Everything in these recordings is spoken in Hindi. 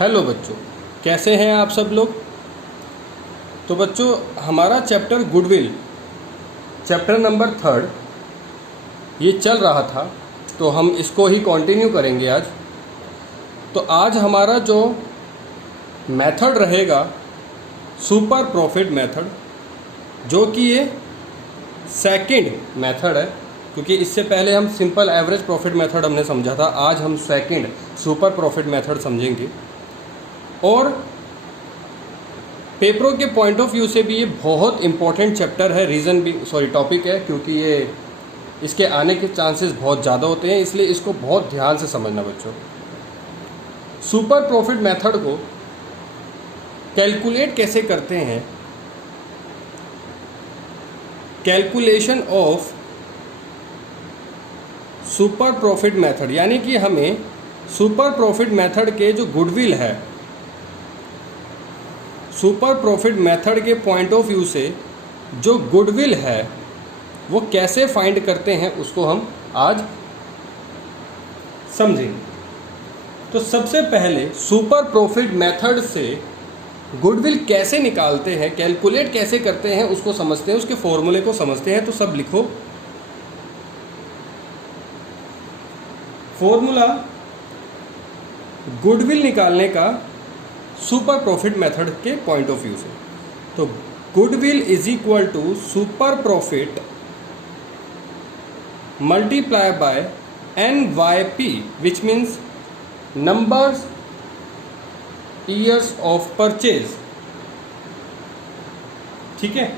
हेलो बच्चों, कैसे हैं आप सब लोग। तो बच्चों, हमारा चैप्टर गुडविल, चैप्टर नंबर 3 ये चल रहा था, तो हम इसको ही कंटिन्यू करेंगे आज। तो आज हमारा जो मेथड रहेगा सुपर प्रॉफिट मेथड, जो कि ये सेकंड मेथड है, क्योंकि इससे पहले हम सिंपल एवरेज प्रॉफिट मेथड हमने समझा था। आज हम सेकंड सुपर प्रॉफिट मेथड समझेंगे। और पेपरों के पॉइंट ऑफ व्यू से भी ये बहुत इंपॉर्टेंट चैप्टर है, रीज़न भी टॉपिक है, क्योंकि ये इसके आने के चांसेस बहुत ज़्यादा होते हैं, इसलिए इसको बहुत ध्यान से समझना बच्चों। सुपर प्रॉफिट मेथड को कैलकुलेट कैसे करते हैं, calculation of super profit method, यानी कि हमें सुपर प्रॉफिट मेथड के जो गुडविल है, सुपर प्रॉफिट मेथड के पॉइंट ऑफ व्यू से जो गुडविल है वो कैसे फाइंड करते हैं, उसको हम आज समझेंगे। तो सबसे पहले सुपर प्रॉफिट मेथड से गुडविल कैसे निकालते हैं, कैलकुलेट कैसे करते हैं, उसको समझते हैं, उसके फॉर्मूले को समझते हैं। तो सब लिखो, फॉर्मूला गुडविल निकालने का सुपर प्रॉफिट मेथड के पॉइंट ऑफ व्यू से। तो goodwill is equal to super profit multiply by NYP, which means numbers years of purchase. ठीक है,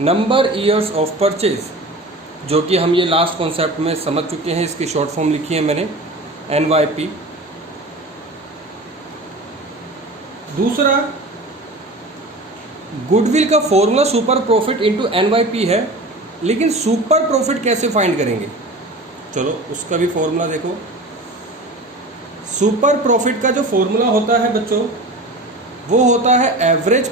नंबर ईयर्स ऑफ परचेज, जो कि हम ये लास्ट कॉन्सेप्ट में समझ चुके हैं। इसकी शॉर्ट फॉर्म लिखी है मैंने, NYP। दूसरा, गुडविल का formula super profit into NYP है, लेकिन सुपर प्रॉफिट कैसे फाइंड करेंगे, चलो उसका भी फॉर्मूला देखो। सुपर प्रॉफिट का जो फॉर्मूला होता है बच्चों, वो होता है average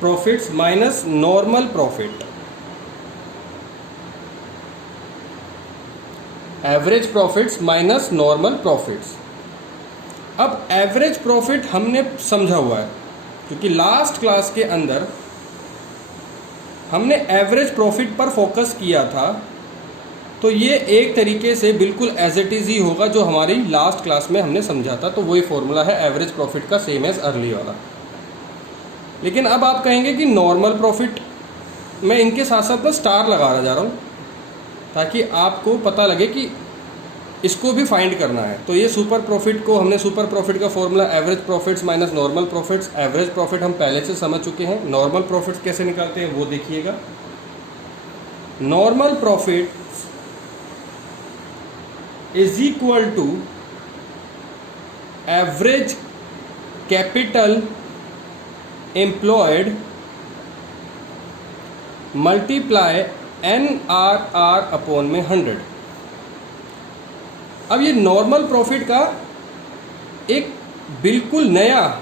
profits minus normal profit. Average profits minus normal profits. अब एवरेज प्रॉफिट हमने समझा हुआ है, क्योंकि लास्ट क्लास के अंदर हमने एवरेज प्रॉफिट पर फोकस किया था। तो ये एक तरीके से बिल्कुल एज इट इज़ ही होगा जो हमारी लास्ट क्लास में हमने समझा था। तो वही फॉर्मूला है एवरेज प्रॉफिट का, सेम एज अर्ली वाला। लेकिन अब आप कहेंगे कि नॉर्मल प्रॉफिट, मैं इनके साथ साथ ना स्टार लगा जा रहा हूँ ताकि आपको पता लगे कि इसको भी फाइंड करना है। तो ये सुपर प्रॉफिट को हमने, सुपर प्रॉफिट का formula average profits minus normal profits. Average profit हम पहले से समझ चुके हैं, नॉर्मल प्रॉफिट्स कैसे निकालते हैं वो देखिएगा। Normal profit is equal to average capital employed multiply NRR upon में 100। अब ये नॉर्मल प्रॉफिट का एक बिल्कुल नया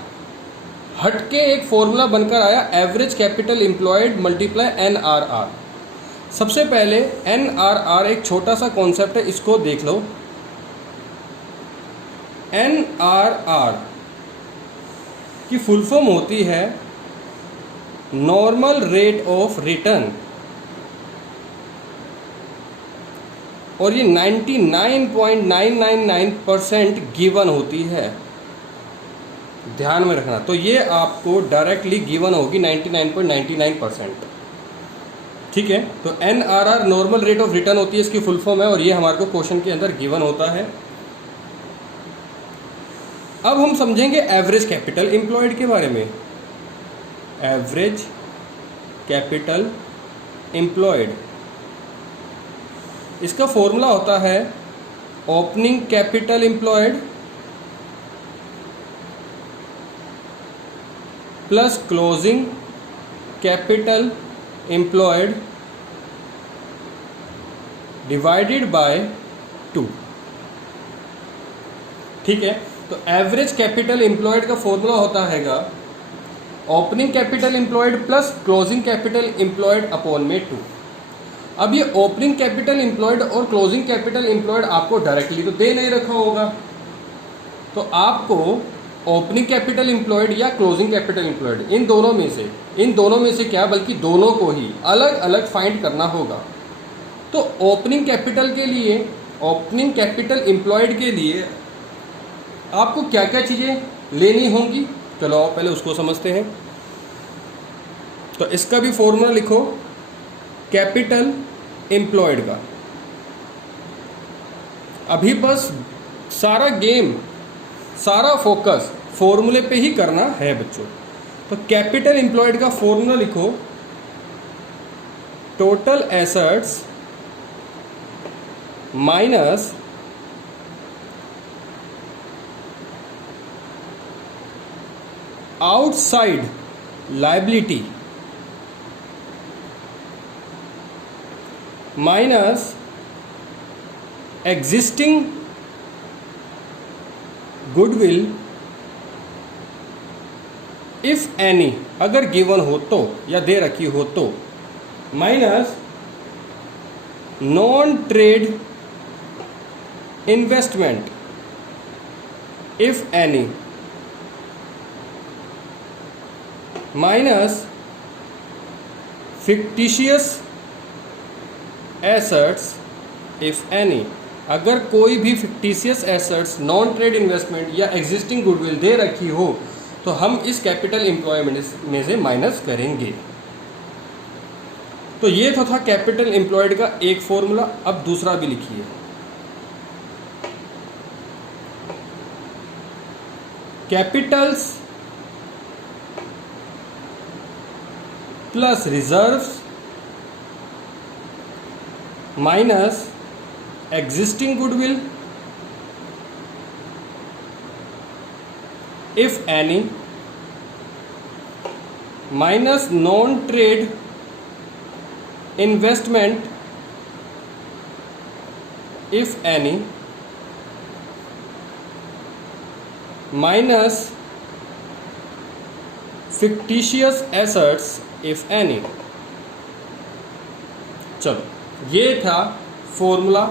हटके एक फॉर्मूला बनकर आया, average capital employed multiply NRR। सबसे पहले NRR एक छोटा सा कॉन्सेप्ट है, इसको देख लो। NRR की फुल फॉर्म होती है नॉर्मल रेट ऑफ रिटर्न, और ये 99.999% गिवन होती है, ध्यान में रखना। तो ये आपको डायरेक्टली गिवन होगी 99.99%। ठीक है, तो NRR normal rate of return होती है, इसकी फुल फॉर्म है, और ये हमारे को क्वेश्चन के अंदर गिवन होता है। अब हम समझेंगे एवरेज कैपिटल एम्प्लॉयड के बारे में। एवरेज कैपिटल एम्प्लॉयड, इसका फॉर्मूला होता है opening capital employed plus closing capital employed divided by 2। ठीक है, तो एवरेज कैपिटल एम्प्लॉयड का फॉर्मूला होता हैगा opening capital employed plus closing capital employed upon में 2। अब ये ओपनिंग कैपिटल एम्प्लॉयड और क्लोजिंग कैपिटल एम्प्लॉयड आपको डायरेक्टली तो दे नहीं रखा होगा, तो आपको ओपनिंग कैपिटल एम्प्लॉयड या क्लोजिंग कैपिटल एम्प्लॉयड इन दोनों में से क्या, बल्कि दोनों को ही अलग अलग फाइंड करना होगा। तो ओपनिंग कैपिटल के लिए, ओपनिंग कैपिटल एम्प्लॉयड के लिए आपको क्या क्या चीज़ें लेनी होंगी, चलो आप पहले उसको समझते हैं। तो इसका भी फॉर्मूला लिखो कैपिटल एम्प्लॉयड का। अभी बस सारा गेम, सारा फोकस फॉर्मूले पे ही करना है बच्चों। तो कैपिटल एम्प्लॉयड का फॉर्मूला लिखो total assets minus outside liability minus existing goodwill if any, अगर गिवन हो तो या दे रखी हो तो, minus non trade investment if any, minus fictitious assets if any. अगर कोई भी fictitious assets, non trade investment या एग्जिस्टिंग गुडविल दे रखी हो तो हम इस कैपिटल एम्प्लॉयमेंट में से माइनस करेंगे। तो ये तो था कैपिटल एम्प्लॉयड का एक फॉर्मूला। अब दूसरा भी लिखिए, Capitals plus reserves minus existing goodwill if any, minus non trade investment if any, minus fictitious assets if any। चलो, ये था फॉर्मूला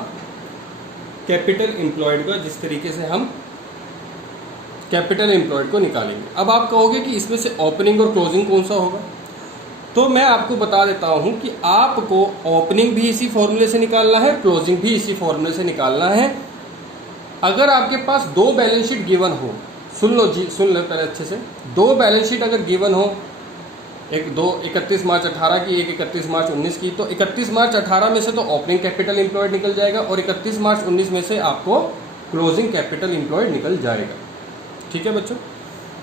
कैपिटल एम्प्लॉयड का, जिस तरीके से हम कैपिटल एम्प्लॉयड को निकालेंगे। अब आप कहोगे कि इसमें से ओपनिंग और क्लोजिंग कौन सा होगा, तो मैं आपको बता देता हूं कि आपको ओपनिंग भी इसी फॉर्मूले से निकालना है, क्लोजिंग भी इसी फॉर्मूले से निकालना है। अगर आपके पास दो बैलेंस शीट गिवन हो, सुन लो जी, सुन लो पहले अच्छे से, दो बैलेंस शीट अगर गिवन हो, एक 31 मार्च 18 की, एक 31 मार्च 19 की, तो 31 मार्च 18 में से तो ओपनिंग कैपिटल एम्प्लॉयड निकल जाएगा और 31 मार्च 19 में से आपको क्लोजिंग कैपिटल एम्प्लॉयड निकल जाएगा। ठीक है बच्चों।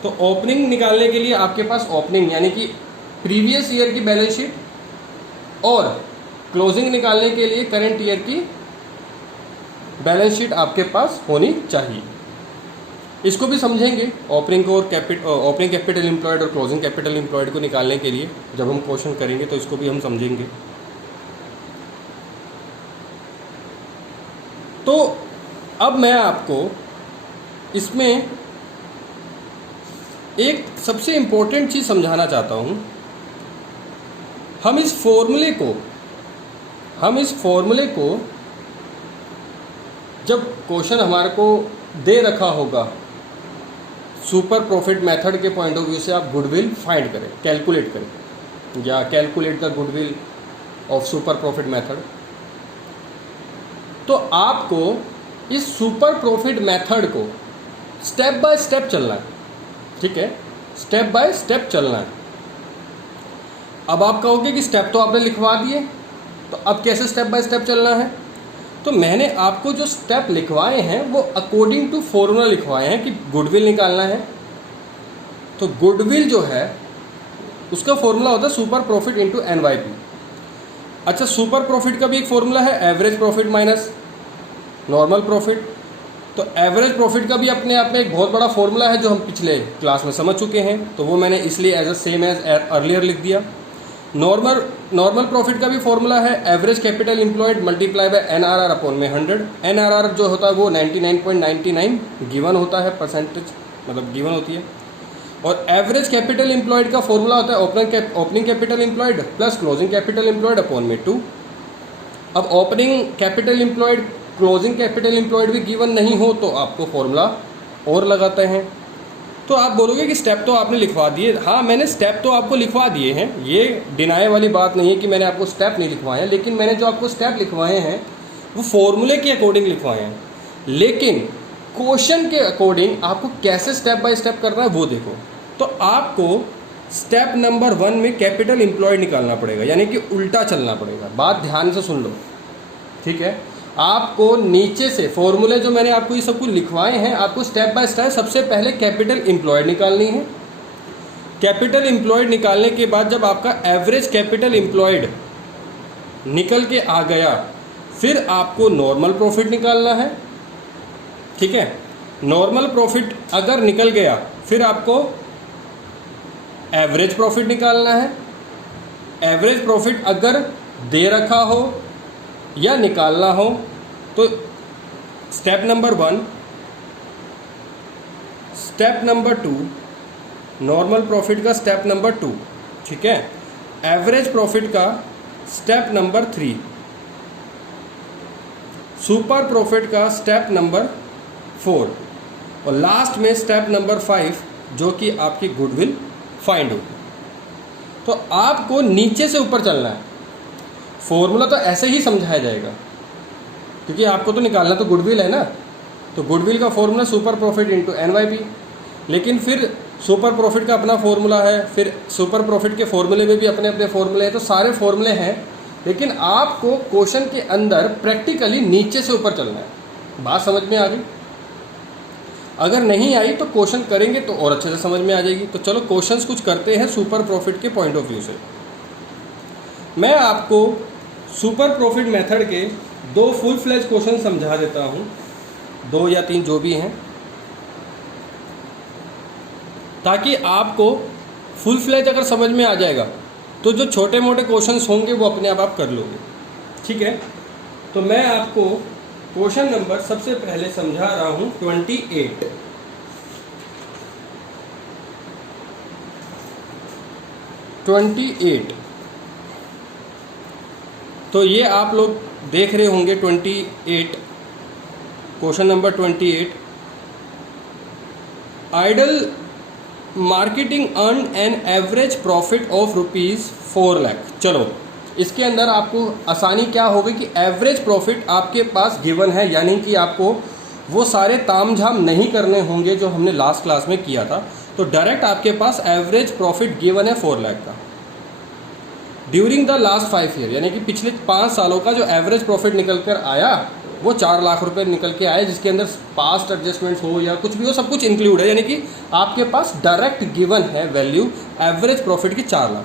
तो ओपनिंग निकालने के लिए आपके पास ओपनिंग यानी कि प्रीवियस ईयर की बैलेंस शीट और क्लोजिंग निकालने के लिए करंट ईयर की बैलेंस शीट आपके पास होनी चाहिए। इसको भी समझेंगे, ओपनिंग को और ओपनिंग कैपिटल एम्प्लॉयड और क्लोजिंग कैपिटल एम्प्लॉयड को निकालने के लिए जब हम क्वेश्चन करेंगे तो इसको भी हम समझेंगे। तो अब मैं आपको इसमें एक सबसे इम्पोर्टेंट चीज़ समझाना चाहता हूँ। हम इस फॉर्मूले को जब क्वेश्चन हमारे को दे रखा होगा, सुपर प्रॉफिट मेथड के पॉइंट ऑफ व्यू से आप गुडविल फाइंड करें, कैलकुलेट करें, या calculate the goodwill of super profit method, तो आपको इस सुपर प्रॉफिट मेथड को स्टेप बाय स्टेप चलना है। ठीक है, स्टेप बाय स्टेप चलना है। अब आप कहोगे कि स्टेप तो आपने लिखवा दिए, तो अब कैसे स्टेप बाय स्टेप चलना है? तो मैंने आपको जो स्टेप लिखवाए हैं वो अकॉर्डिंग टू फॉर्मूला लिखवाए हैं कि गुडविल निकालना है। तो गुडविल जो है उसका फॉर्मूला होता है सुपर प्रॉफिट इंटू NYP। अच्छा, सुपर प्रॉफिट का भी एक फॉर्मूला है average profit minus normal profit. तो एवरेज प्रॉफिट का भी अपने आप में एक बहुत बड़ा फॉर्मूला है जो हम पिछले क्लास में समझ चुके हैं, तो वो मैंने इसलिए एज सेम एज अर्लियर लिख दिया। नॉर्मल प्रॉफिट का भी फॉर्मूला है average capital employed multiply by NRR upon में 100। NRR जो होता है वो 99.99 गिवन होता है, परसेंटेज मतलब गिवन होती है। और एवरेज कैपिटल एम्प्लॉयड का फॉर्मूला होता है opening capital employed plus closing capital employed upon में 2। अब opening capital employed, closing capital employed भी गिवन नहीं हो तो आपको फॉर्मूला और लगाते हैं। तो आप बोलोगे कि स्टेप तो आपने लिखवा दिए। हाँ, मैंने स्टेप तो आपको लिखवा दिए हैं, ये डिनाई वाली बात नहीं है कि मैंने आपको स्टेप नहीं लिखवाए हैं, लेकिन मैंने जो आपको स्टेप लिखवाए हैं वो फॉर्मूले के अकॉर्डिंग लिखवाए हैं। लेकिन क्वेश्चन के अकॉर्डिंग आपको कैसे स्टेप बाय स्टेप करना है वो देखो। तो आपको स्टेप नंबर 1 में कैपिटल एम्प्लॉयड निकालना पड़ेगा, यानी कि उल्टा चलना पड़ेगा। बात ध्यान से सुन लो, ठीक है। आपको नीचे से फॉर्मूले जो मैंने आपको ये सब कुछ लिखवाए हैं, आपको स्टेप बाय स्टेप सबसे पहले कैपिटल एम्प्लॉयड निकालनी है। कैपिटल एम्प्लॉयड निकालने के बाद जब आपका एवरेज कैपिटल एम्प्लॉयड निकल के आ गया, फिर आपको नॉर्मल प्रॉफिट निकालना है, ठीक है। नॉर्मल प्रॉफिट अगर निकल गया फिर आपको एवरेज प्रॉफिट निकालना है। एवरेज प्रॉफिट अगर दे रखा हो या निकालना हो तो step number 1, step number 2, normal profit का स्टेप नंबर 2, ठीक है। एवरेज प्रॉफिट का स्टेप नंबर 3, सुपर प्रॉफिट का स्टेप नंबर 4 और लास्ट में स्टेप नंबर 5 जो कि आपकी गुडविल फाइंड होगी। तो आपको नीचे से ऊपर चलना है। फॉर्मूला तो ऐसे ही समझाया जाएगा क्योंकि आपको तो निकालना तो गुडविल है ना। तो गुडविल का formula super profit into NYP, लेकिन फिर सुपर प्रॉफिट का अपना फॉर्मूला है, फिर सुपर प्रॉफिट के फॉर्मूले में भी अपने अपने फॉर्मूले हैं। तो सारे फॉर्मूले हैं, लेकिन आपको क्वेश्चन के अंदर प्रैक्टिकली नीचे से ऊपर चलना है। बात समझ में आ गई? अगर नहीं आई तो क्वेश्चन करेंगे तो और अच्छे से समझ में आ जाएगी। तो चलो क्वेश्चंस कुछ करते हैं सुपर प्रॉफिट के पॉइंट ऑफ व्यू से। मैं आपको सुपर प्रॉफिट मेथड के 2 फुल फ्लेज क्वेश्चन समझा देता हूं, 2 या 3 जो भी हैं, ताकि आपको फुल फ्लेज अगर समझ में आ जाएगा तो जो छोटे मोटे क्वेश्चंस होंगे वो अपने आप कर लोगे, ठीक है। तो मैं आपको क्वेश्चन नंबर सबसे पहले समझा रहा हूं 28। तो ये आप लोग देख रहे होंगे 28, question number 28। Ideal Marketing earn an average profit of ₹4 lakh. चलो इसके अंदर आपको आसानी क्या होगी कि एवरेज प्रॉफिट आपके पास गिवन है, यानी कि आपको वो सारे तामझाम नहीं करने होंगे जो हमने लास्ट क्लास में किया था। तो डायरेक्ट आपके पास एवरेज प्रॉफिट गिवन है 4 लाख का ड्यूरिंग द लास्ट 5 ईयर, यानी कि पिछले 5 सालों का जो एवरेज प्रॉफिट निकल कर आया वो 4 लाख रुपए निकल के आए, जिसके अंदर पास्ट एडजस्टमेंट्स हो या कुछ भी हो सब कुछ इंक्लूड है। यानी कि आपके पास डायरेक्ट गिवन है वैल्यू एवरेज प्रॉफिट की 4 lakh.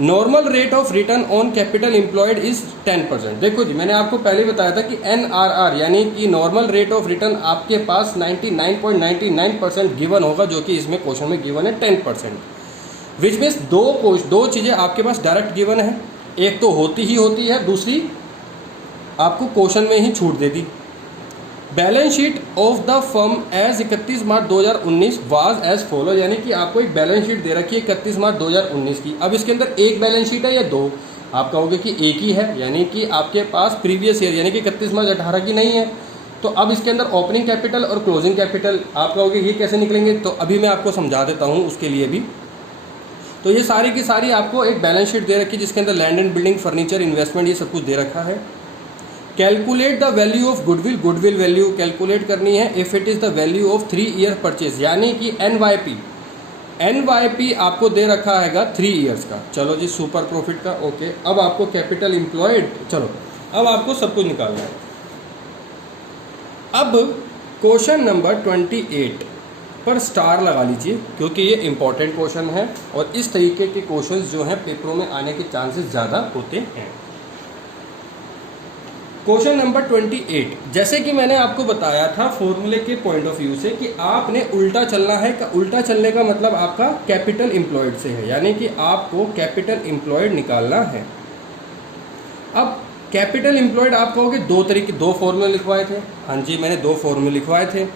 Normal rate of return on capital employed is 10%। देखो जी, मैंने आपको पहले ही बताया था कि NRR यानी कि नॉर्मल रेट ऑफ रिटर्न आपके पास 99.99% गिवन होगा, जो कि इसमें क्वेश्चन में गिवन है 10%। विच मीन्स दो चीज़ें आपके पास डायरेक्ट गिवन है, एक तो होती है, दूसरी आपको क्वेश्चन में ही छूट दे दी। Balance sheet of the firm as 31 March 2019 was as follow, यानी कि आपको एक बैलेंस शीट दे रखी है 31 मार्च 2019 की। अब इसके अंदर एक बैलेंस शीट है या 2? आप कहोगे कि एक ही है, यानी कि आपके पास प्रीवियस ईयर यानी कि 31 मार्च 18 की नहीं है। तो अब इसके अंदर ओपनिंग कैपिटल और क्लोजिंग कैपिटल आप कहोगे ये कैसे निकलेंगे? तो अभी मैं आपको समझा देता हूँ उसके लिए भी। तो ये सारी की सारी आपको एक बैलेंस शीट दे रखी है जिसके अंदर land and building, furniture, investment, ये सब कुछ दे रखा है। Calculate the value of goodwill, goodwill value calculate करनी है if it is the value of 3 year purchase, यानी कि NYP आपको दे रखा हैगा 3 ईयर्स का। चलो जी, सुपर प्रॉफिट का ओके। अब आपको कैपिटल एम्प्लॉयड, चलो अब आपको सब कुछ निकालना है। अब क्वेश्चन नंबर 28 पर स्टार लगा लीजिए क्योंकि ये इंपॉर्टेंट क्वेश्चन है और इस तरीके के क्वेश्चंस जो हैं पेपरों में आने के चांसेस ज़्यादा होते हैं। क्वेश्चन नंबर 28, जैसे कि मैंने आपको बताया था फॉर्मूले के पॉइंट ऑफ व्यू से कि आपने उल्टा चलना है। उल्टा चलने का मतलब आपका कैपिटल एम्प्लॉयड से है, यानी कि आपको कैपिटल एम्प्लॉयड निकालना है। अब कैपिटल एम्प्लॉयड आप कहोगे 2 फॉर्मूले लिखवाए थे। हाँ जी, मैंने 2 फॉर्मूले लिखवाए थे।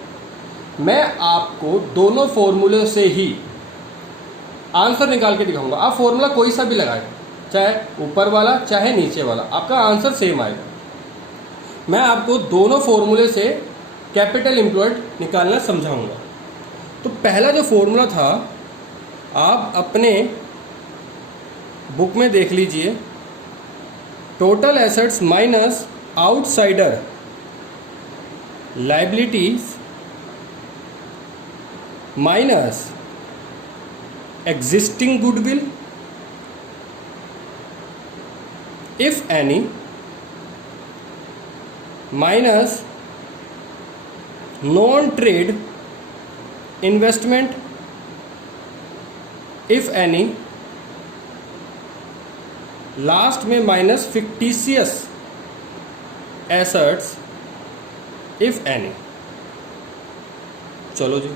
मैं आपको दोनों फॉर्मूले से ही आंसर निकाल के दिखाऊंगा। आप फॉर्मूला कोई सा भी लगाए, चाहे ऊपर वाला चाहे नीचे वाला, आपका आंसर सेम आएगा। मैं आपको दोनों फॉर्मूले से कैपिटल एम्प्लॉयड निकालना समझाऊंगा। तो पहला जो फॉर्मूला था आप अपने बुक में देख लीजिए, total assets minus outsider liabilities minus existing goodwill if any minus non-trade investment if any, last में minus fictitious assets if any। चलो जी,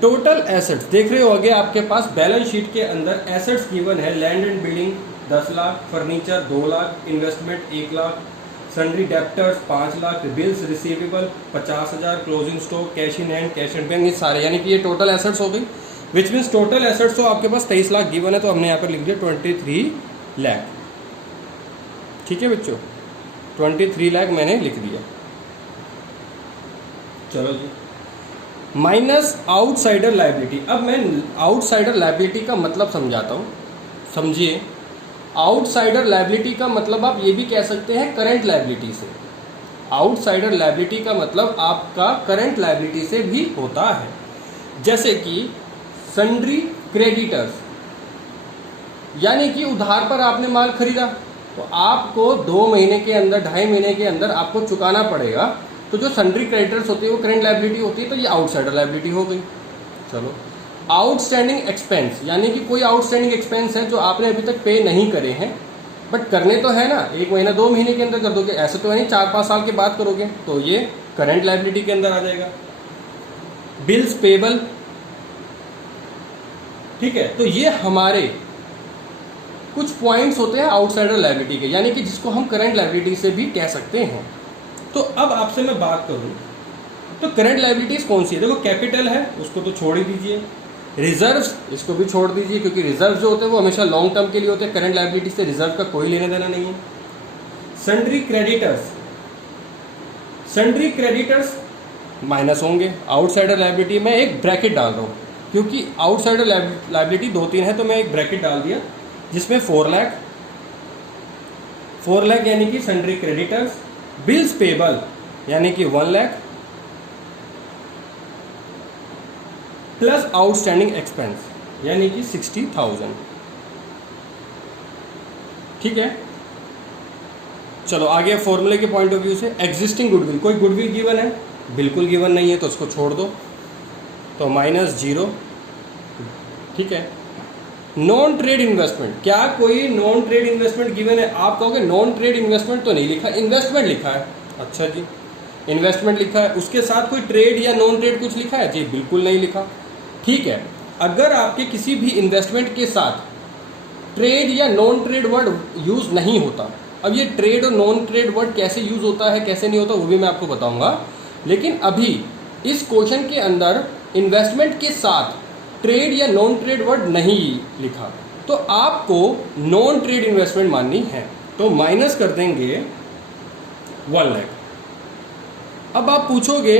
टोटल एसेट्स देख रहे हो आगे आपके पास बैलेंस शीट के अंदर एसेट्स गिवन है, land and building 10 lakh, furniture 2 lakh, investment 1 lakh, sundry debtors 5 lakh, bills receivable 50,000, closing stock, cash in hand, cash and bank, ये सारे, यानी कि ये टोटल एसेट्स हो गई। विच मीन्स टोटल एसेट्स तो आपके पास 23 लाख गिवन है, तो हमने यहाँ पर लिख दिया 23 लाख। ठीक है बच्चों, 23 लाख मैंने लिख दिया। चलो जी, माइनस आउटसाइडर लायबिलिटी। अब मैं आउटसाइडर लायबिलिटी का मतलब समझाता हूँ, समझिए। आउटसाइडर लायबिलिटी का मतलब आप ये भी कह सकते हैं करंट लायबिलिटी से। आउटसाइडर लायबिलिटी का मतलब आपका करंट लायबिलिटी से भी होता है, जैसे कि सन्ड्री क्रेडिटर्स, यानी कि उधार पर आपने माल खरीदा तो आपको 2 महीने के अंदर, 2.5 महीने के अंदर आपको चुकाना पड़ेगा, तो जो सन्ड्री क्रेडिटर्स होती है वो करंट लायबिलिटी होती है, तो ये आउटसाइडर लायबिलिटी हो गई। चलो, आउटस्टैंडिंग एक्सपेंस, यानी कि कोई आउटस्टैंडिंग एक्सपेंस है जो आपने अभी तक पे नहीं करे हैं, बट करने तो है ना, 1 महीना 2 महीने के अंदर कर दोगे, ऐसे तो है नहीं 4-5 साल के बाद करोगे, तो ये करंट लायबिलिटी के अंदर आ जाएगा। बिल्स पेबल, ठीक है, तो ये हमारे कुछ पॉइंट्स होते हैं आउटसाइडर लायबिलिटी के, यानी कि जिसको हम करंट लायबिलिटी से भी कह सकते हैं। तो अब आपसे मैं बात करूं तो करंट लायबिलिटीज कौन सी है? देखो, कैपिटल है, उसको तो छोड़ ही दीजिए। रिजर्व्स, इसको भी छोड़ दीजिए, क्योंकि रिजर्व जो होते हैं वो हमेशा लॉन्ग टर्म के लिए होते हैं, करंट लायबिलिटी से रिजर्व का कोई लेना देना नहीं है। Sundry creditors, sundry creditors minus होंगे। आउटसाइडर लायबिलिटी में एक ब्रैकेट डाल रहा हूँ, क्योंकि आउटसाइडर लायबिलिटी 2-3 है, तो मैं एक ब्रैकेट डाल दिया जिसमें 4 लाख, 4 लाख यानी कि सन्ड्री क्रेडिटर्स। बिल्स पेबल यानी कि 1 लाख प्लस आउटस्टैंडिंग एक्सपेंस यानी कि 60,000। ठीक है, चलो आगे फॉर्मूले के पॉइंट ऑफ व्यू से एग्जिस्टिंग गुडविल, कोई गुडविल गिवन है? बिल्कुल गिवन नहीं है, तो उसको छोड़ दो, तो -0। ठीक है, नॉन ट्रेड इन्वेस्टमेंट, क्या कोई नॉन ट्रेड इन्वेस्टमेंट गिवन है? आप कहोगे नॉन ट्रेड इन्वेस्टमेंट तो नहीं लिखा, इन्वेस्टमेंट लिखा है। अच्छा जी, इन्वेस्टमेंट लिखा है, उसके साथ कोई ट्रेड या नॉन ट्रेड कुछ लिखा है? जी बिल्कुल नहीं लिखा। ठीक है, अगर आपके किसी भी इन्वेस्टमेंट के साथ ट्रेड या नॉन ट्रेड वर्ड यूज़ नहीं होता, अब ये ट्रेड और नॉन ट्रेड वर्ड कैसे यूज़ होता है कैसे नहीं होता वो भी मैं आपको बताऊंगा, लेकिन अभी इस क्वेश्चन के अंदर इन्वेस्टमेंट के साथ ट्रेड या नॉन ट्रेड वर्ड नहीं लिखा, तो आपको नॉन ट्रेड इन्वेस्टमेंट माननी है, तो माइनस कर देंगे 1 लाख। अब आप पूछोगे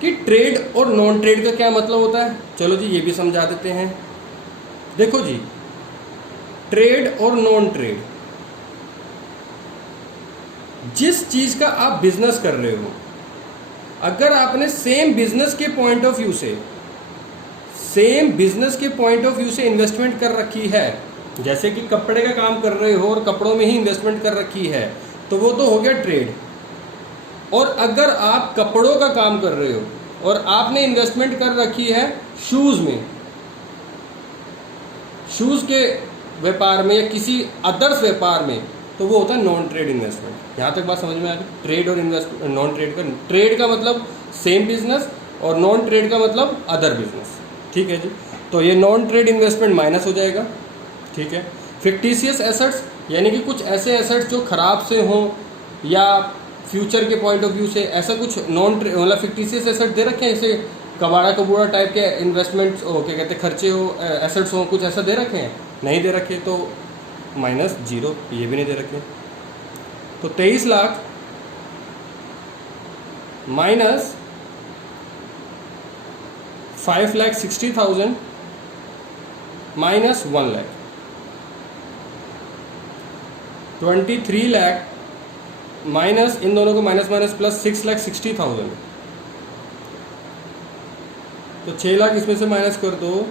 कि ट्रेड और नॉन ट्रेड का क्या मतलब होता है? चलो जी, ये भी समझा देते हैं। देखो जी, ट्रेड और नॉन ट्रेड, जिस चीज का आप बिजनेस कर रहे हो, अगर आपने सेम बिजनेस के पॉइंट ऑफ व्यू से, सेम बिजनेस के पॉइंट ऑफ व्यू से इन्वेस्टमेंट कर रखी है, जैसे कि कपड़े का काम कर रहे हो और कपड़ों में ही इन्वेस्टमेंट कर रखी है, तो वो तो हो गया ट्रेड। और अगर आप कपड़ों का काम कर रहे हो और आपने इन्वेस्टमेंट कर रखी है शूज़ में, शूज़ के व्यापार में या किसी अदर्स व्यापार में, तो वो होता है नॉन ट्रेड इन्वेस्टमेंट। यहाँ तक बात समझ में आ गई? ट्रेड और इन्वेस्टमेंट, नॉन ट्रेड का, ट्रेड का मतलब सेम बिजनेस और नॉन ट्रेड का मतलब अदर बिजनेस। ठीक है जी, तो ये नॉन ट्रेड इन्वेस्टमेंट माइनस हो जाएगा। ठीक है, फिक्टिशियस एसेट्स यानी कि कुछ ऐसे एसेट्स जो खराब से हों या फ्यूचर के पॉइंट ऑफ व्यू से ऐसा कुछ नॉन मतलब फिक्टिशियस एसेट दे रखे हैं, जैसे कबाड़ा कबूड़ा टाइप के इन्वेस्टमेंट्स हो, क्या कहते हैं, खर्चे हो, एसेट्स हो, कुछ ऐसा दे रखे हैं? नहीं दे रखे, तो माइनस 0, ये भी नहीं दे रखे। तो 23 lakh minus 5,60,000 minus 1 lakh, 23 lakh minus, इन दोनों को माइनस माइनस प्लस 6,60,000। तो 6 लाख इसमें से माइनस कर दो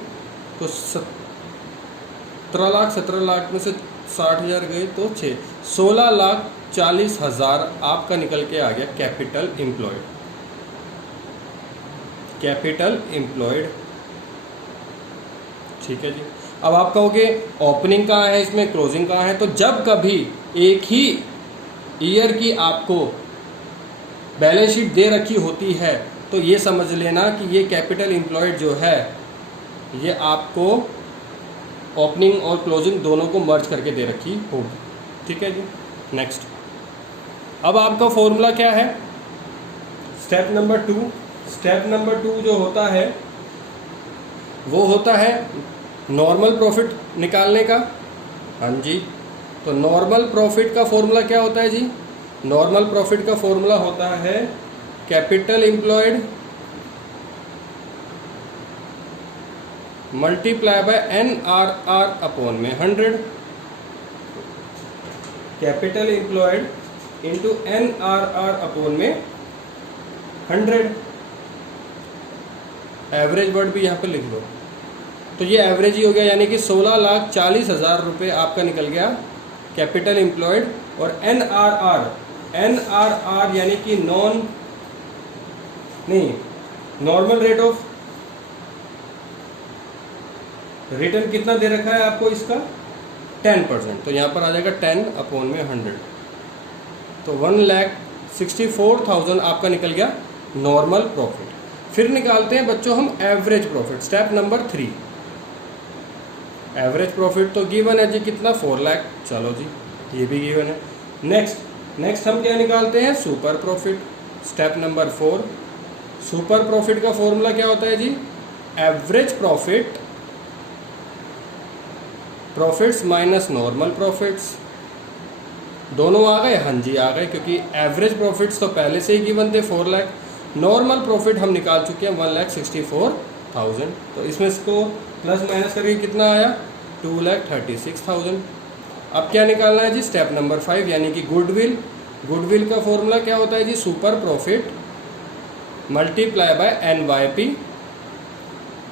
तो 17 लाख में से 60,000 गए तो 16,40,000 आपका निकल के आ गया कैपिटल एम्प्लॉयड। कैपिटल एम्प्लॉयड, ठीक है जी। अब आप कहोगे ओपनिंग कहाँ है इसमें, क्लोजिंग कहाँ है? तो जब कभी एक ही ईयर की आपको बैलेंस शीट दे रखी होती है तो ये समझ लेना कि ये कैपिटल एम्प्लॉयड जो है ये आपको ओपनिंग और क्लोजिंग दोनों को मर्ज करके दे रखी होगी, ठीक है जी। नेक्स्ट, अब आपका फॉर्मूला क्या है? Step number 2। स्टेप नंबर 2 जो होता है वो होता है नॉर्मल प्रॉफिट निकालने का। हाँ जी, तो नॉर्मल प्रॉफिट का फॉर्मूला क्या होता है जी? नॉर्मल प्रॉफिट का फॉर्मूला होता है capital employed multiply by NRR upon में 100। Capital employed into NRR upon में 100। एवरेज वर्ड भी यहाँ पे लिख लो, तो ये एवरेज ही हो गया, यानी कि 16,40,000 रुपये आपका निकल गया कैपिटल एम्प्लॉयड। और NRR यानी कि नॉर्मल रेट ऑफ रिटर्न कितना दे रखा है आपको इसका? 10%। तो यहाँ पर आ जाएगा 10 अपॉन में 100, तो 1,64,000 आपका निकल गया नॉर्मल प्रॉफिट। फिर निकालते हैं बच्चों हम average profit. Step number 3। Average profit तो गिवन है जी, कितना? 4 लाख। चलो जी, ये भी गिवन है। नेक्स्ट हम क्या निकालते हैं? Super profit. Step number 4। Super profit का फॉर्मूला क्या होता है जी? Average profits minus normal profits. दोनों आ गए? हाँ जी आ गए, क्योंकि एवरेज प्रॉफिट्स तो पहले से ही गिवन थे 4 लाख। नॉर्मल प्रॉफिट हम निकाल चुके हैं 1,64,000। तो इसमें इसको प्लस माइनस करके कितना आया? 2,36,000। अब क्या निकालना है जी? स्टेप नंबर 5 यानी कि गुडविल। गुडविल का फॉर्मूला क्या होता है जी? Super profit multiply by NYP।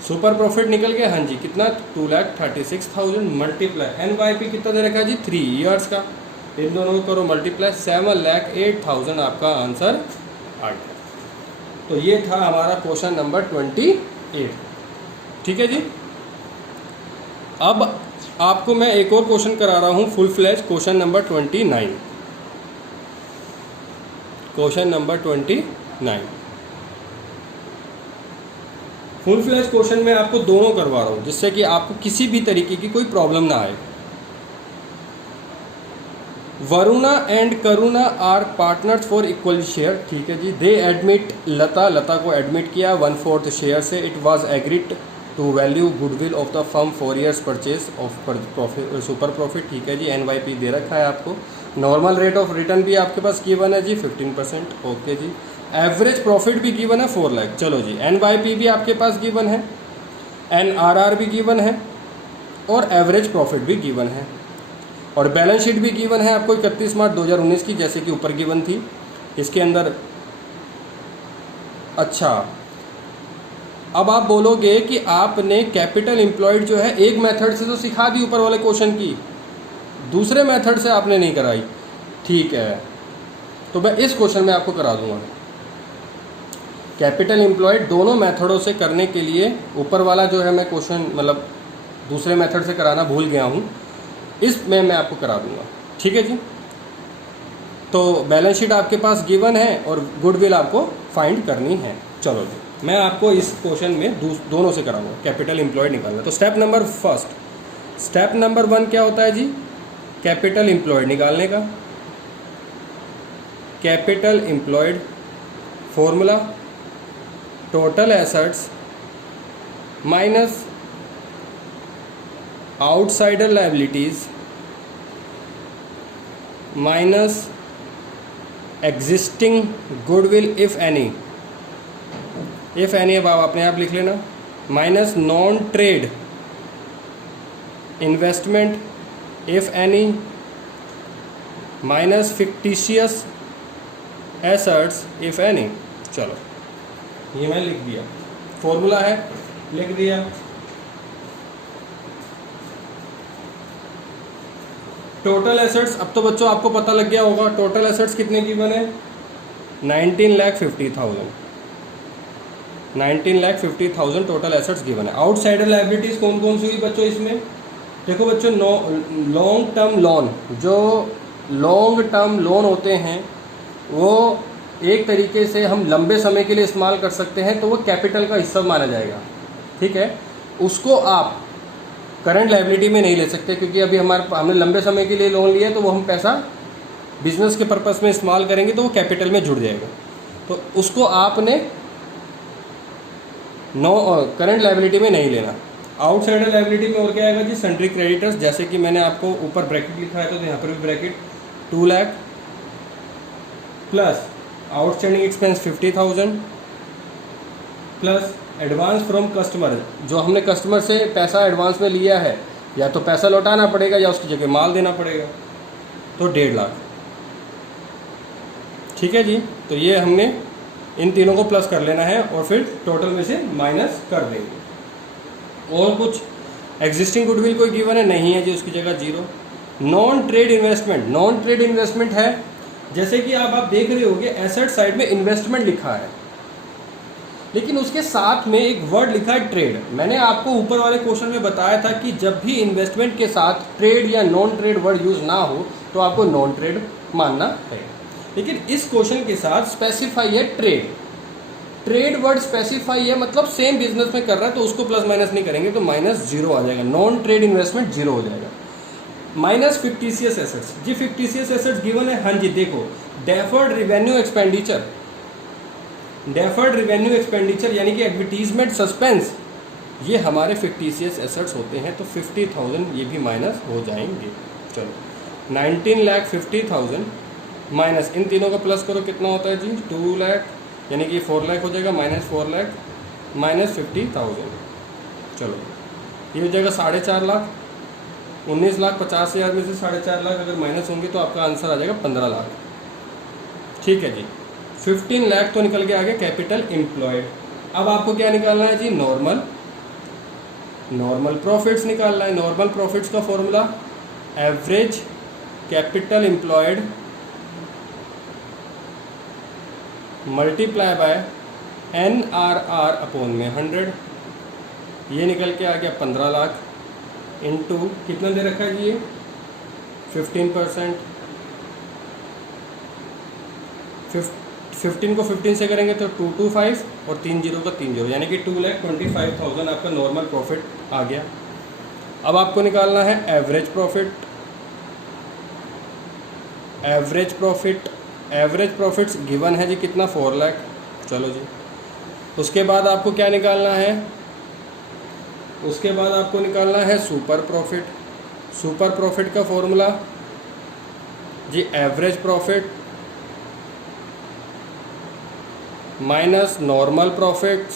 Super profit निकल गया, हाँ जी, कितना? 2,36,000 मल्टीप्लाई NYP कितना दे रखा है जी? 3 ईयर्स का। इन दोनों को करो मल्टीप्लाई, 7,08,000 आपका आंसर आ गया। तो ये था हमारा क्वेश्चन नंबर 28, ठीक है जी। अब आपको मैं एक और क्वेश्चन करा रहा हूँ full flash, question number 29। Question number 29 full flash question में आपको दोनों करवा रहा हूँ, जिससे कि आपको किसी भी तरीके की कोई प्रॉब्लम ना आए। Varuna and Karuna are partners for equal share, ठीक है जी। दे एडमिट लता को एडमिट किया 1/4 शेयर से। It was agreed to value goodwill of the firm 4 years purchase of profit super profit, ठीक है जी। NYP दे रखा है आपको। नॉर्मल रेट ऑफ रिटर्न भी आपके पास गिवन है जी 15%, ओके जी। एवरेज प्रॉफिट भी गिवन है 4 लाख, चलो जी। NYP भी आपके पास गिवन है, NRR भी गिवन है और एवरेज प्रॉफिट भी गिवन है। और बैलेंस शीट भी गिवन है आपको 31 मार्च 2019 की, जैसे कि ऊपर गिवन थी इसके अंदर। अच्छा, अब आप बोलोगे कि आपने कैपिटल एम्प्लॉयड जो है एक मेथड से तो सिखा दी ऊपर वाले क्वेश्चन की, दूसरे मेथड से आपने नहीं कराई, ठीक है। तो मैं इस क्वेश्चन में आपको करा दूंगा। कैपिटल एम्प्लॉयड दोनों मेथडों से करने के लिए ऊपर वाला जो है मैं क्वेश्चन मतलब दूसरे मेथड से कराना भूल गया हूँ, इसमें मैं आपको करा दूंगा, ठीक है जी। तो बैलेंस शीट आपके पास गिवन है और गुडविल आपको फाइंड करनी है। चलो जी, मैं आपको इस क्वेश्चन में दोनों से कराऊंगा, कैपिटल एम्प्लॉयड निकालना। तो स्टेप नंबर 1 क्या होता है जी? कैपिटल एम्प्लॉयड निकालने का। Capital employed formula total assets minus outsider liabilities minus existing goodwill if any, if any अब आप अपने आप लिख लेना, minus non trade investment if any, minus fictitious assets if any. चलो ये मैं लिख दिया, फॉर्मूला है लिख दिया। टोटल एसेट्स, अब तो बच्चों आपको पता लग गया होगा टोटल एसेट्स कितने गिवन है, 19,50,000, 19,50,000 टोटल एसेट्स गिवन है। आउटसाइडर लायबिलिटीज़ कौन कौन सी हुई बच्चों इसमें, देखो बच्चों लॉन्ग टर्म लोन, जो लॉन्ग टर्म लोन होते हैं वो एक तरीके से हम लंबे समय के लिए इस्तेमाल कर सकते हैं, तो वो कैपिटल का हिस्सा माना जाएगा, ठीक है। उसको आप करंट लायबिलिटी में नहीं ले सकते, क्योंकि अभी हमने लंबे समय के लिए लोन लिया है, तो वो हम पैसा बिजनेस के पर्पस में इस्तेमाल करेंगे तो वो कैपिटल में जुड़ जाएगा, तो उसको आपने करंट लायबिलिटी में नहीं लेना। आउटसाइडर लायबिलिटी में और क्या आएगा जी, सन्ड्री क्रेडिटर्स, जैसे कि मैंने आपको ऊपर ब्रैकेट लिखा है तो यहाँ पर भी bracket 2 lakh plus outstanding expense 50,000 plus advance from customer, जो हमने कस्टमर से पैसा एडवांस में लिया है, या तो पैसा लौटाना पड़ेगा या उसकी जगह माल देना पड़ेगा, तो 1.5 लाख, ठीक है जी। तो ये हमने इन तीनों को प्लस कर लेना है और फिर टोटल में से माइनस कर देंगे। और कुछ एग्जिस्टिंग गुडविल कोई गिवन है नहीं है जी, उसकी जगह 0। Non trade investment, non trade investment है जैसे कि आप देख रहे होंगे एसेट साइड में इन्वेस्टमेंट लिखा है, लेकिन उसके साथ में एक वर्ड लिखा है ट्रेड। मैंने आपको ऊपर वाले क्वेश्चन में बताया था कि जब भी इन्वेस्टमेंट के साथ ट्रेड या नॉन ट्रेड वर्ड यूज ना हो तो आपको नॉन ट्रेड मानना है, लेकिन इस क्वेश्चन के साथ स्पेसिफाई है ट्रेड, ट्रेड वर्ड स्पेसिफाई है, मतलब सेम बिजनेस में कर रहा है तो उसको प्लस माइनस नहीं करेंगे तो -0 आ जाएगा, नॉन ट्रेड इन्वेस्टमेंट 0 हो जाएगा। माइनस फिक्टिशियस एसेट्स, जी फिक्टिशियस एसेट्स गिवन है, हाँ जी देखो, deferred revenue expenditure, deferred revenue expenditure यानी कि एडवर्टीजमेंट सस्पेंस, ये हमारे फिक्टिशियस एसेट्स होते हैं, तो 50,000 ये भी माइनस हो जाएंगे। चलो 19,50,000 माइनस इन तीनों का प्लस करो, कितना होता है जी 2 लाख, यानी कि 4 लाख हो जाएगा, -4 लाख माइनस 50,000, चलो ये हो जाएगा 4.5 लाख, 19,50,000 में से 4.5 लाख अगर माइनस होंगे तो आपका आंसर आ जाएगा 15 लाख, ठीक है जी। 15 लाख तो निकल के आ गया कैपिटल एम्प्लॉयड। अब आपको क्या निकालना है जी, नॉर्मल प्रॉफिट्स निकालना है। नॉर्मल प्रॉफिट्स का formula average capital employed multiply by NRR upon में 100, ये निकल के आ गया 15 लाख इंटू कितना दे रखा है जी, ये 15%, 15 को 15 से करेंगे तो 225 और 3 जीरो का 3 जीरो, यानी कि 2,25,000 आपका नॉर्मल प्रॉफिट आ गया। अब आपको निकालना है average profit, average profits given है जी कितना 4 लाख, चलो जी। उसके बाद आपको क्या निकालना है, उसके बाद आपको निकालना है सुपर प्रॉफिट। सुपर प्रॉफिट का फॉर्मूला जी average profit minus normal profits,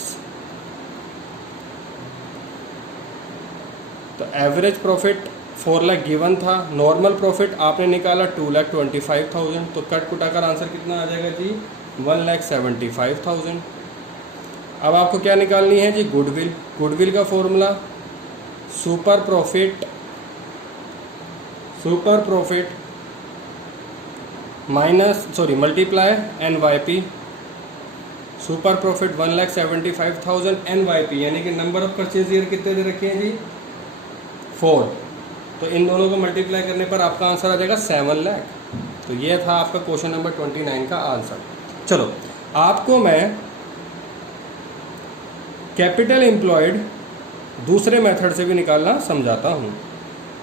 तो एवरेज प्रॉफिट 4 लाख गिवन था, नॉर्मल प्रॉफिट आपने निकाला 2,25,000, तो कट कुटाकर आंसर कितना आ जाएगा जी 1,75,000। अब आपको क्या निकालनी है जी गुडविल, गुडविल का formula super profit multiply NYP, super profit 1,75,000 NYP, यानी कि नंबर ऑफ परचेज ईयर कितने दे रखे हैं जी 4, तो इन दोनों को मल्टीप्लाई करने पर आपका आंसर आ जाएगा 7 लाख। तो ये था आपका क्वेश्चन नंबर 29 का आंसर। चलो आपको मैं कैपिटल एम्प्लॉयड दूसरे मेथड से भी निकालना समझाता हूँ।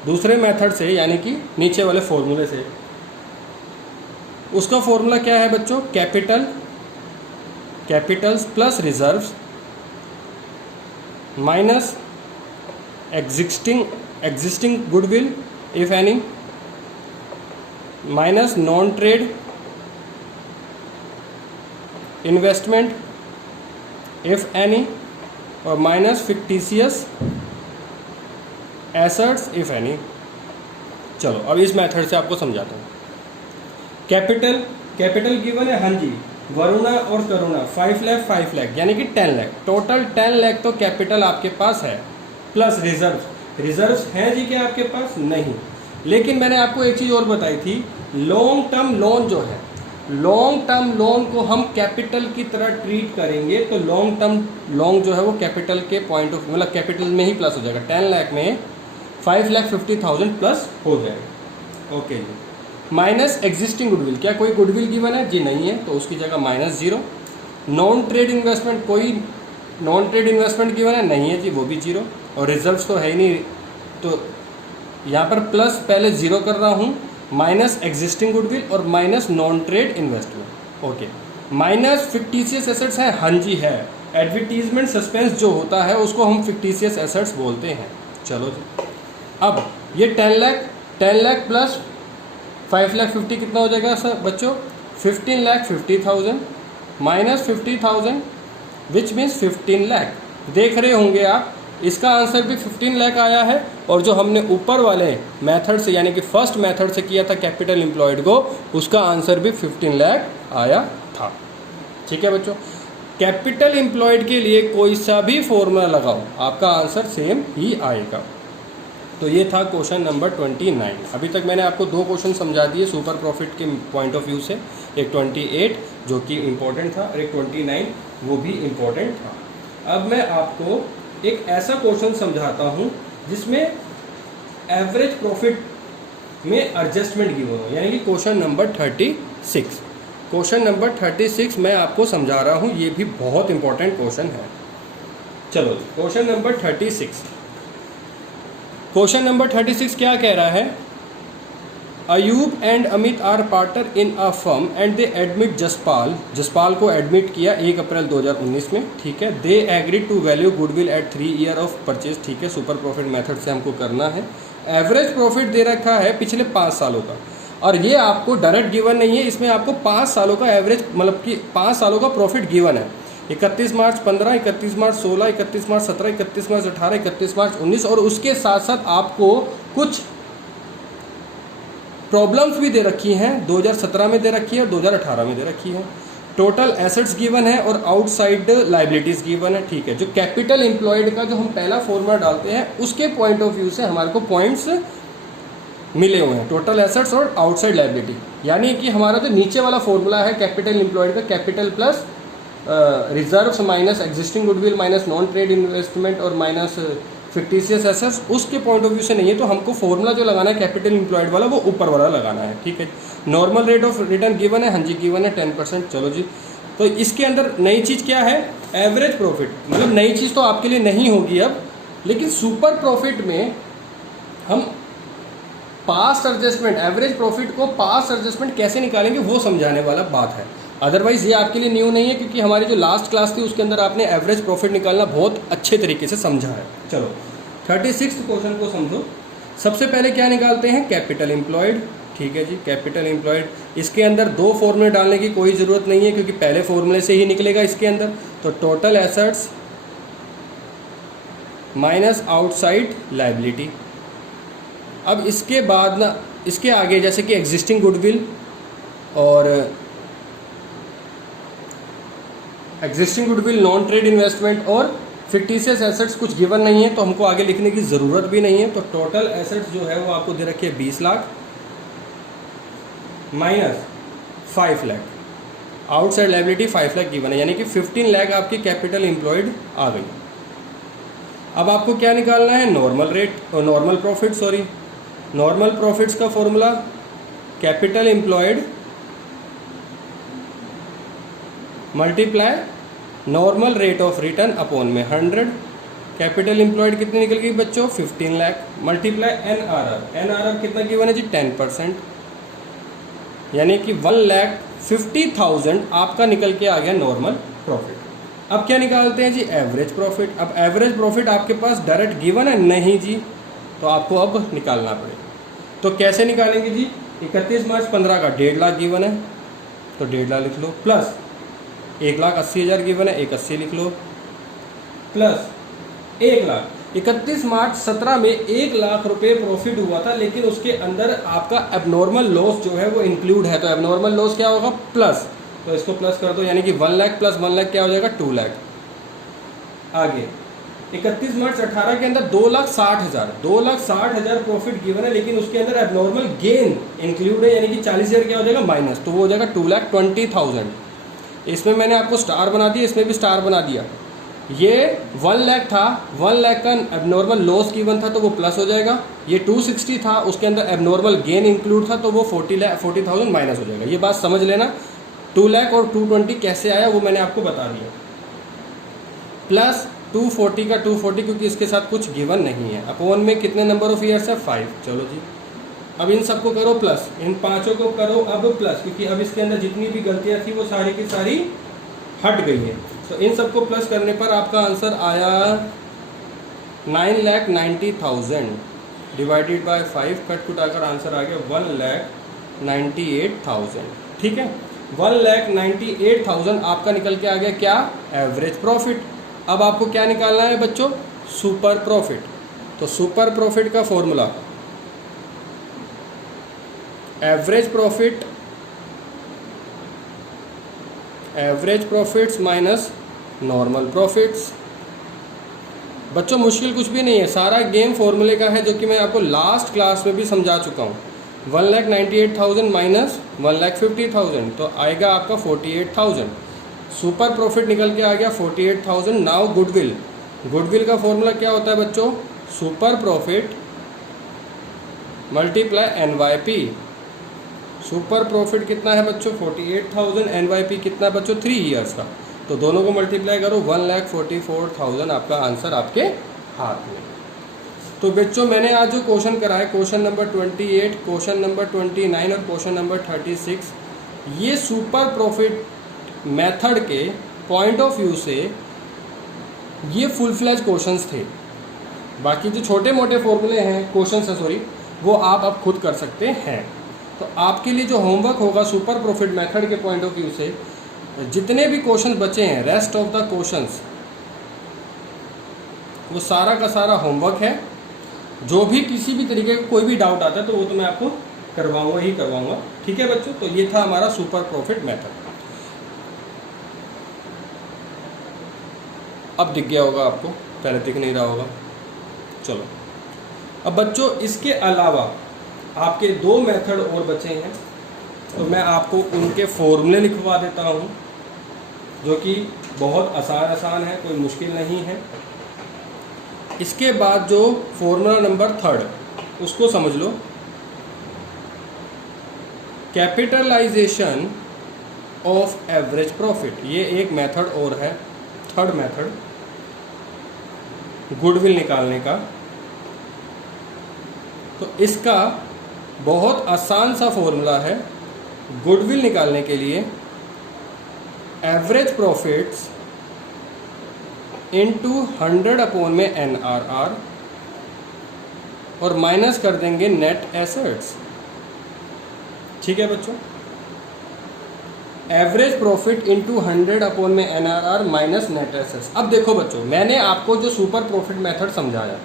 दूसरे मेथड से यानी कि नीचे वाले फॉर्मूले से, उसका फॉर्मूला क्या है बच्चों, capitals plus reserves minus existing goodwill if any minus non trade investment if any, और minus fictitious assets if any. चलो अब इस मेथड से आपको समझाता हूँ। कैपिटल गिवन है, हाँ जी, वरुणा और करुणा 5 लाख 5 लाख यानी कि 10 लाख, टोटल 10 लाख तो कैपिटल आपके पास है, प्लस रिजर्व्स हैं जी क्या आपके पास? नहीं। लेकिन मैंने आपको एक चीज़ और बताई थी, लॉन्ग टर्म लोन जो है, लॉन्ग टर्म लोन को हम कैपिटल की तरह ट्रीट करेंगे तो लॉन्ग टर्म लोन जो है वो कैपिटल के पॉइंट ऑफ मतलब कैपिटल में ही प्लस हो जाएगा। 10 लाख में 5,50,000 प्लस हो जाएगा। ओके जी। माइनस एग्जिस्टिंग गुडविल, क्या कोई गुडविल गिवन है जी? नहीं है, तो उसकी जगह -0। नॉन ट्रेड इन्वेस्टमेंट, कोई नॉन ट्रेड इन्वेस्टमेंट गिवन है? नहीं है जी, वो भी 0। और रिजर्व्स तो है ही नहीं, तो यहाँ पर प्लस पहले 0 कर रहा हूँ, माइनस एग्जिस्टिंग गुडविल और minus non trade investment. Okay. Minus fictitious assets है, हाँ जी है। एडवर्टीजमेंट सस्पेंस जो होता है उसको हम फिक्टिशियस एसेट्स बोलते हैं। चलो जी, अब ये 10 लाख प्लस 5,50,000 कितना हो जाएगा सर बच्चों? 15,50,000 माइनस 50,000 विच मीन्स 15 लाख। देख रहे होंगे आप, इसका आंसर भी 15 लाख आया है, और जो हमने ऊपर वाले मेथड से यानी कि फर्स्ट मेथड से किया था कैपिटल एम्प्लॉयड को, उसका आंसर भी 15 लाख आया था। ठीक है बच्चों, कैपिटल एम्प्लॉयड के लिए कोई सा भी फॉर्मूला लगाओ आपका आंसर सेम ही आएगा। तो ये था क्वेश्चन नंबर 29। अभी तक मैंने आपको 2 क्वेश्चन समझा दिए सुपर प्रॉफिट के पॉइंट ऑफ व्यू से, एक 28 जो कि इम्पोर्टेंट था और एक 29 वो भी इम्पोर्टेंट था। अब मैं आपको एक ऐसा क्वेश्चन समझाता हूँ जिसमें एवरेज प्रॉफिट में एडजस्टमेंट गिवन हो, यानी कि क्वेश्चन नंबर 36। क्वेश्चन नंबर 36 मैं आपको समझा रहा हूँ, ये भी बहुत इंपॉर्टेंट क्वेश्चन है। चलो क्वेश्चन नंबर 36। क्वेश्चन नंबर 36 क्या कह रहा है? Ayub and Amit are partner in a firm and they admit Jaspal को एडमिट किया 1 अप्रैल 2019 में। ठीक है। They agreed to value goodwill at 3 year of purchase. ठीक है, सुपर प्रॉफिट मेथड से हमको करना है। एवरेज प्रॉफिट दे रखा है पिछले 5 सालों का, और ये आपको डायरेक्ट गिवन नहीं है, इसमें आपको 5 सालों का एवरेज मतलब कि 5 सालों का प्रॉफिट गिवन है। 31 मार्च 15, 31 मार्च 16, 31 मार्च 17, 31 मार्च 18, 31 मार्च 19, और उसके साथ साथ आपको कुछ प्रॉब्लम्स भी दे रखी हैं, 2017 में दे रखी है, 2018 में दे रखी है। टोटल एसेट्स गिवन है और आउटसाइड लाइबिलिटीज गिवन है। ठीक है, जो कैपिटल एम्प्लॉयड का जो हम पहला फॉर्मूला डालते हैं उसके पॉइंट ऑफ व्यू से हमारे को पॉइंट्स मिले हुए हैं, टोटल एसेट्स और आउटसाइड लाइबिलिटी। यानी कि हमारा जो नीचे वाला फॉर्मूला है कैपिटल एम्प्लॉयड का, capital plus reserves minus existing goodwill minus non trade investment और माइनस फिक्टिशियस एसेट्स, उसके पॉइंट ऑफ व्यू से नहीं है, तो हमको फॉर्मूला जो लगाना है कैपिटल एम्प्लॉयड वाला वो ऊपर वाला लगाना है। ठीक है। Normal rate of return given है, हाँ जी गिवन है 10%। चलो जी, तो इसके अंदर नई चीज़ क्या है? Average profit. मतलब नई चीज़ तो आपके लिए नहीं होगी अब, लेकिन सुपर प्रॉफिट में हम पास्ट एडजस्टमेंट, एवरेज प्रॉफिट को पास्ट एडजस्टमेंट कैसे निकालेंगे वो समझाने वाला बात है। अदरवाइज़ ये आपके लिए न्यू नहीं है, क्योंकि हमारी जो लास्ट क्लास थी उसके अंदर आपने एवरेज प्रॉफिट निकालना बहुत अच्छे तरीके से समझा है। चलो 36 क्वेश्चन को समझो। सबसे पहले क्या निकालते हैं? Capital employed. ठीक है जी, कैपिटल एम्प्लॉयड। इसके अंदर 2 फॉर्मूले डालने की कोई ज़रूरत नहीं है, क्योंकि पहले फॉर्मूले से ही निकलेगा इसके अंदर। तो total assets minus outside liability. अब इसके बाद ना, इसके आगे जैसे कि एग्जिस्टिंग गुडविल और existing goodwill, non trade investment और फिक्टिशियस एसेट्स कुछ गिवन नहीं है, तो हमको आगे लिखने की ज़रूरत भी नहीं है। तो टोटल एसेट्स जो है वो आपको दे रखी है 20 lakh minus 5 lakh, outside liability 5 lakh given है, यानी कि 15 लाख आपकी कैपिटल एम्प्लॉयड आ गई। अब आपको क्या निकालना है? नॉर्मल रेट और normal profit, sorry normal profits का formula capital employed multiply normal rate of return upon में 100। कैपिटल एम्प्लॉयड कितनी निकल गई बच्चों? 15 लाख मल्टीप्लाई एनआरआर। एनआरआर कितना गिवन है जी? 10%, यानी कि 1,50,000 आपका निकल के आ गया नॉर्मल प्रॉफिट। अब क्या निकालते हैं जी? Average profit. अब एवरेज प्रॉफिट आपके पास डायरेक्ट गिवन है? नहीं जी, तो आपको अब निकालना पड़ेगा। तो कैसे निकालेंगे जी? 31 मार्च 15 का 1.5 लाख गिवन है तो 1.5 लाख लिख लो, प्लस 1,80,000 गिवन है 180 लिख लो, प्लस 1 लाख 31 मार्च 17 में 1 लाख रुपए प्रॉफिट हुआ था, लेकिन उसके अंदर आपका एबनॉर्मल लॉस जो है वो इंक्लूड है, तो एबनॉर्मल लॉस क्या होगा प्लस, तो इसको प्लस कर दो, यानी कि 1 लाख प्लस 1 लाख क्या हो जाएगा 2 लाख। आगे 31 मार्च 18 के अंदर 2,60,000 प्रॉफिट गिवन है, लेकिन उसके अंदर एबनॉर्मल गेन इंक्लूड है, यानी कि 40,000 क्या हो जाएगा माइनस, तो वो हो जाएगा 2,20,000। इसमें मैंने आपको स्टार बना दिया, इसमें भी स्टार बना दिया। ये 1 लाख था, 1 लाख का एबनॉर्मल लॉस गिवन था तो वो प्लस हो जाएगा। ये 260 था, उसके अंदर एबनॉर्मल गेन इंक्लूड था तो वो 40,000 माइनस हो जाएगा। ये बात समझ लेना। 2 लाख और 220 कैसे आया वो मैंने आपको बता दिया। प्लस 240 का 240 क्योंकि इसके साथ कुछ गिवन नहीं है। अपॉन में कितने नंबर ऑफ ईयर्स है 5। चलो जी, अब इन सबको करो प्लस, इन पांचों को करो अब प्लस, क्योंकि अब इसके अंदर जितनी भी गलतियां थी वो सारी की सारी हट गई है। तो इन सबको प्लस करने पर आपका आंसर आया 9,90,000 डिवाइडेड बाय 5, कट कुटाकर आंसर आ गया 1,98,000। ठीक है, 1,98,000 आपका निकल के आ गया क्या, एवरेज प्रॉफिट। अब आपको क्या निकालना है बच्चों, सुपर प्रॉफिट। तो सुपर प्रॉफिट का formula average profits minus normal profits. बच्चों मुश्किल कुछ भी नहीं है, सारा गेम फॉर्मूले का है, जो कि मैं आपको लास्ट क्लास में भी समझा चुका हूँ। 1,98,000 माइनस 1,50,000 तो आएगा आपका 48,000। सुपर प्रॉफिट निकल के आ गया 48,000। नाउ गुडविल का फॉर्मूला क्या होता है बच्चों, super profit multiply NYP। Super profit कितना है बच्चों 48,000, NYP कितना है बच्चों 3 ईयर्स का, तो दोनों को मल्टीप्लाई करो 1,44,000 आपका आंसर आपके हाथ में। तो बच्चों मैंने आज जो क्वेश्चन करा है, क्वेश्चन नंबर 28, क्वेश्चन नंबर 29 और क्वेश्चन नंबर 36, ये सुपर प्रॉफिट मेथड के पॉइंट ऑफ व्यू से ये फुल फ्लैज क्वेश्चंस थे। बाकी जो छोटे मोटे फॉर्मूले हैं क्वेश्चंस है सॉरी, वो आप अब खुद कर सकते हैं। तो आपके लिए जो होमवर्क होगा सुपर प्रॉफिट मेथड के पॉइंट ऑफ व्यू से, जितने भी क्वेश्चन बचे हैं रेस्ट ऑफ द क्वेश्चंस, वो सारा का सारा होमवर्क है। जो भी किसी भी तरीके का कोई भी डाउट आता है तो वो तो मैं आपको करवाऊंगा ही करवाऊंगा। ठीक है बच्चों, तो ये था हमारा सुपर प्रॉफिट मेथड। अब दिख गया होगा आपको, पहले दिख नहीं रहा होगा। चलो अब बच्चों इसके अलावा आपके 2 मेथड और बचे हैं, तो मैं आपको उनके फॉर्मूले लिखवा देता हूँ, जो कि बहुत आसान है, कोई मुश्किल नहीं है। इसके बाद जो फॉर्मूला नंबर 3 उसको समझ लो, कैपिटलाइजेशन ऑफ एवरेज प्रॉफिट। ये एक मेथड और है, 3rd मेथड गुडविल निकालने का। तो इसका बहुत आसान सा फॉर्मूला है गुडविल निकालने के लिए, एवरेज प्रॉफिट्स इनटू 100 अपॉन में NRR और माइनस कर देंगे नेट एसेट्स। ठीक है बच्चों, एवरेज प्रॉफिट इनटू 100 अपॉन में NRR माइनस नेट एसेट्स। अब देखो बच्चों, मैंने आपको जो सुपर प्रॉफिट मेथड समझाया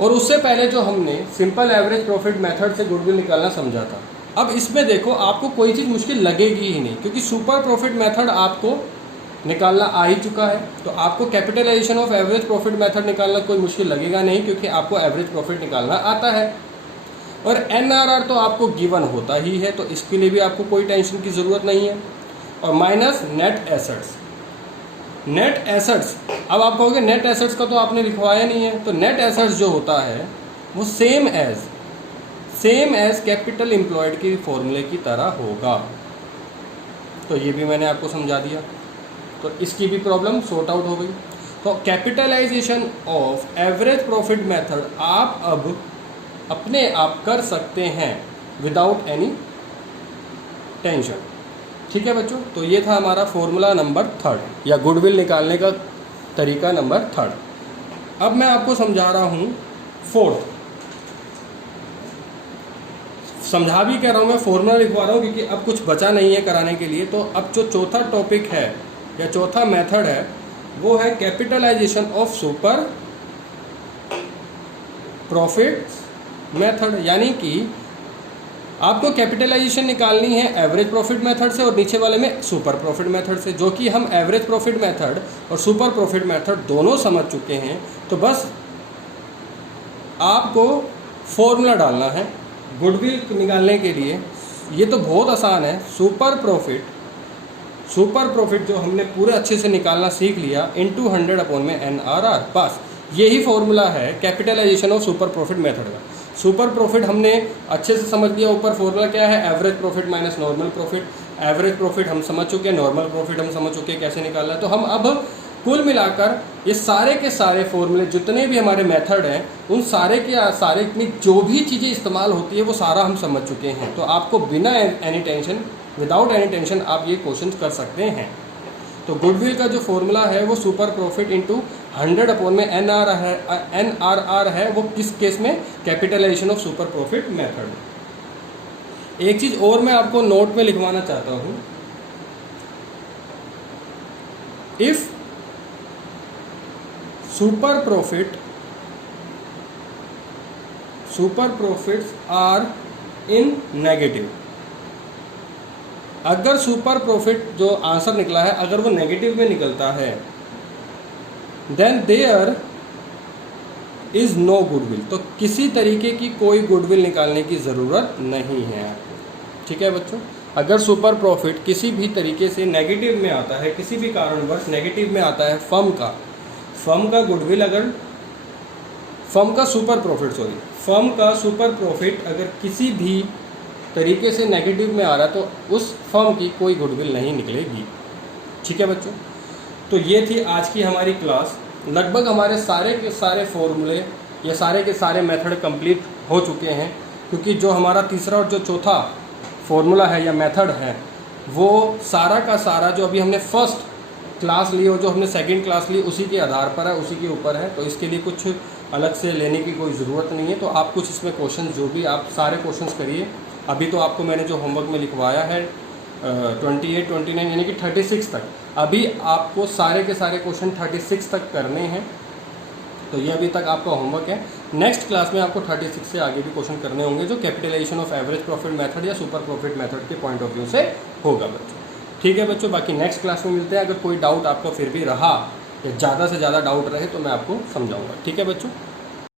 और उससे पहले जो हमने सिंपल एवरेज प्रॉफिट मेथड से गुडविल निकालना समझा था, अब इसमें देखो आपको कोई चीज़ मुश्किल लगेगी ही नहीं, क्योंकि सुपर प्रॉफिट मेथड आपको निकालना आ ही चुका है। तो आपको capitalisation of average profit method निकालना कोई मुश्किल लगेगा नहीं, क्योंकि आपको एवरेज प्रॉफिट निकालना आता है। और NRR तो आपको गिवन होता ही है, तो इसके लिए भी आपको कोई टेंशन की ज़रूरत नहीं है। और minus net assets. Net assets, अब आप कहोगे नेट एसेट्स का तो आपने लिखवाया नहीं है, तो नेट एसेट्स जो होता है वो सेम एज कैपिटल एम्प्लॉयड की फॉर्मूले की तरह होगा। तो ये भी मैंने आपको समझा दिया, तो इसकी भी प्रॉब्लम सॉर्ट आउट हो गई। तो capitalisation of average profit method आप अब अपने आप कर सकते हैं विदाउट एनी टेंशन। ठीक है बच्चों, तो ये था हमारा फॉर्मूला नंबर 3 या गुडविल निकालने का तरीका नंबर 3। अब मैं आपको समझा रहा हूँ 4th। समझा भी कह रहा हूँ, मैं फॉर्मूला लिखवा रहा हूँ क्योंकि अब कुछ बचा नहीं है कराने के लिए। तो अब जो चौथा टॉपिक है या चौथा मेथड है वो है capitalisation of super profit method. यानी कि आपको कैपिटलाइजेशन निकालनी है एवरेज प्रॉफिट मेथड से और नीचे वाले में सुपर प्रॉफिट मेथड से, जो कि हम एवरेज प्रॉफिट मेथड और सुपर प्रॉफिट मेथड दोनों समझ चुके हैं। तो बस आपको फॉर्मूला डालना है गुडविल निकालने के लिए। ये तो बहुत आसान है। सुपर प्रॉफिट जो हमने पूरे अच्छे से निकालना सीख लिया इनटू 100/NRR, बस यही फॉर्मूला है capitalisation of super profit method का। सुपर प्रॉफिट हमने अच्छे से समझ लिया। ऊपर फॉर्मूला क्या है, average profit minus normal profit. Average profit हम समझ चुके हैं, नॉर्मल प्रॉफिट हम समझ चुके हैं कैसे निकालना है। तो हम अब कुल मिलाकर ये सारे के सारे फॉर्मूले जितने भी हमारे मेथड हैं उन सारे के सारे में जो भी चीज़ें इस्तेमाल होती है वो सारा हम समझ चुके हैं। तो आपको बिना any tension, without any tension आप ये क्वेश्चन कर सकते हैं। तो गुडविल का जो फॉर्मूला है वो सुपर प्रॉफिट इंटू 100/NRR है। वो किस केस में, capitalisation of super profit method. एक चीज़ और मैं आपको नोट में लिखवाना चाहता हूँ, if super profits are in negative, अगर सुपर प्रॉफिट जो आंसर निकला है अगर वो नेगेटिव में निकलता है then there is no goodwill, तो किसी तरीके की कोई गुडविल निकालने की ज़रूरत नहीं है आपको। ठीक है बच्चों, अगर सुपर प्रॉफिट किसी भी तरीके से नेगेटिव में आता है, किसी भी कारणवश नेगेटिव में आता है फर्म का गुडविल, अगर फर्म का सुपर प्रॉफिट अगर किसी भी तरीके से नेगेटिव में आ रहा है तो उस फर्म की कोई गुडविल नहीं निकलेगी। ठीक है बच्चों, तो ये थी आज की हमारी क्लास। लगभग हमारे सारे के सारे फॉर्मूले या सारे के सारे मेथड कंप्लीट हो चुके हैं, क्योंकि जो हमारा तीसरा और जो चौथा फॉर्मूला है या मेथड है वो सारा का सारा जो अभी हमने फर्स्ट क्लास ली और जो हमने सेकंड क्लास ली उसी के आधार पर है, उसी के ऊपर है। तो इसके लिए कुछ अलग से लेने की कोई ज़रूरत नहीं है। तो आप कुछ इसमें क्वेश्चन जो भी आप सारे क्वेश्चंस करिए। अभी तो आपको मैंने जो होमवर्क में लिखवाया है 28, 29 यानी कि 36 तक, अभी आपको सारे के सारे क्वेश्चन 36 तक करने हैं। तो ये अभी तक आपका होमवर्क है। नेक्स्ट क्लास में आपको 36 से आगे भी क्वेश्चन करने होंगे जो capitalisation of average profit method या सुपर प्रॉफिट मेथड के पॉइंट ऑफ व्यू से होगा बच्चों। ठीक है बच्चों, बाकी नेक्स्ट क्लास में मिलते हैं। अगर कोई डाउट आपका फिर भी रहा या ज़्यादा से ज़्यादा डाउट रहे तो मैं आपको समझाऊंगा। ठीक है बच्चों।